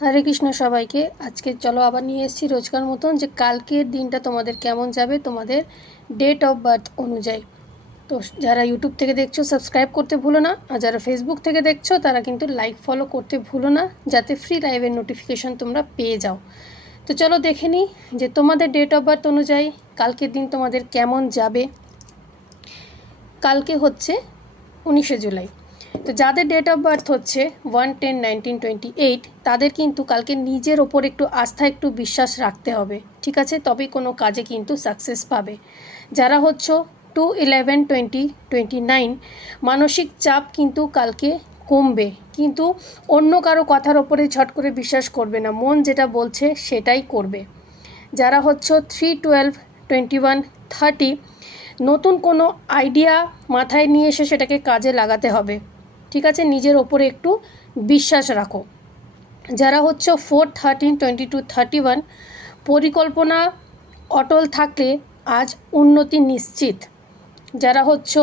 হরে কৃষ্ণ সবাইকে। আজকে চলো আবার নিয়ে এসেছি রোজকার মতন যে কালকের দিনটা তোমাদের কেমন যাবে তোমাদের ডেট অফ বার্থ অনুযায়ী। তো যারা ইউটিউব থেকে দেখছো সাবস্ক্রাইব করতে ভুলো না, আর যারা ফেসবুক থেকে দেখছো তারা কিন্তু লাইক ফলো করতে ভুলো না, যাতে ফ্রি লাইভের নোটিফিকেশান তোমরা পেয়ে যাও। তো চলো দেখে নিই যে তোমাদের ডেট অফ বার্থ অনুযায়ী কালকের দিন তোমাদের কেমন যাবে। কালকে হচ্ছে 19শে জুলাই। তো যাদের ডেট অফ বার্থ হচ্ছে 1-10-1928 তাদের কিন্তু কালকে নিজের ওপর একটু আস্থা একটু বিশ্বাস রাখতে হবে, ঠিক আছে? তবেই কোনো কাজে কিন্তু সাকসেস পাবে। যারা হচ্ছে 2-11-20-29 মানসিক চাপ কিন্তু কালকে কমবে, কিন্তু অন্য কারো কথার ওপরে ঝট করে বিশ্বাস করবে না, মন যেটা বলছে সেটাই করবে। যারা হচ্ছে 3-12-21-30 নতুন কোনো আইডিয়া মাথায় নিয়ে এসে সেটাকে কাজে লাগাতে হবে, ঠিক আছে? নিজের ওপরে একটু বিশ্বাস রাখো। যারা হচ্ছে 4-13-22-31 পরিকল্পনা অটল থাকলে আজ উন্নতি নিশ্চিত। যারা হচ্ছে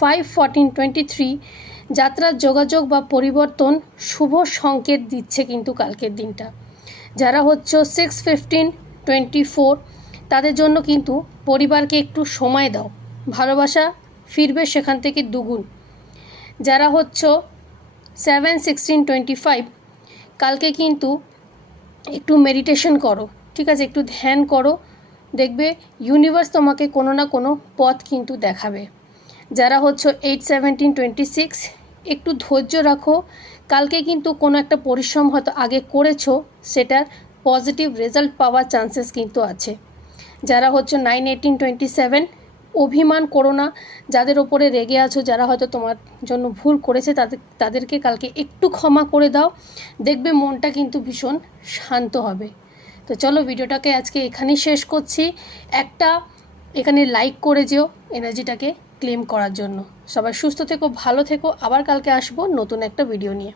5-14-23 যাত্রার যোগাযোগ বা পরিবর্তন শুভ সংকেত দিচ্ছে কিন্তু কালকের দিনটা। যারা হচ্ছে 6-15-24 তাদের জন্য কিন্তু পরিবারকে একটু সময় দাও, ভালোবাসা ফিরবে সেখান থেকে দ্বিগুণ। যারা হচ্ছে 7-16-25 কালকে কিন্তু একটু মেডিটেশন করো, ঠিক আছে? একটু ধ্যান করো, দেখবে ইউনিভার্স তোমাকে কোনো না কোনো পথ কিন্তু দেখাবে। যারা হচ্ছে 8-17-26 একটু ধৈর্য রাখো, কালকে কিন্তু কোনো একটা পরিশ্রম হয়তো আগে করেছো, সেটার পজিটিভ রেজাল্ট পাওয়ার চান্সেস কিন্তু আছে। যারা হচ্ছে 9-18-27 অভিমান করো না, যাদের ওপরে রেগে আছো, যারা হয়তো তোমার জন্য ভুল করেছে তাদেরকে কালকে একটু ক্ষমা করে দাও, দেখবে মনটা কিন্তু ভীষণ শান্ত হবে। তো চলো ভিডিওটাকে আজকে এখানেই শেষ করছি। একটা এখানে লাইক করে যেও এনার্জিটাকে ক্লেম করার জন্য। সবাই সুস্থ থেকো, ভালো থেকো, আবার কালকে আসবো নতুন একটা ভিডিও নিয়ে।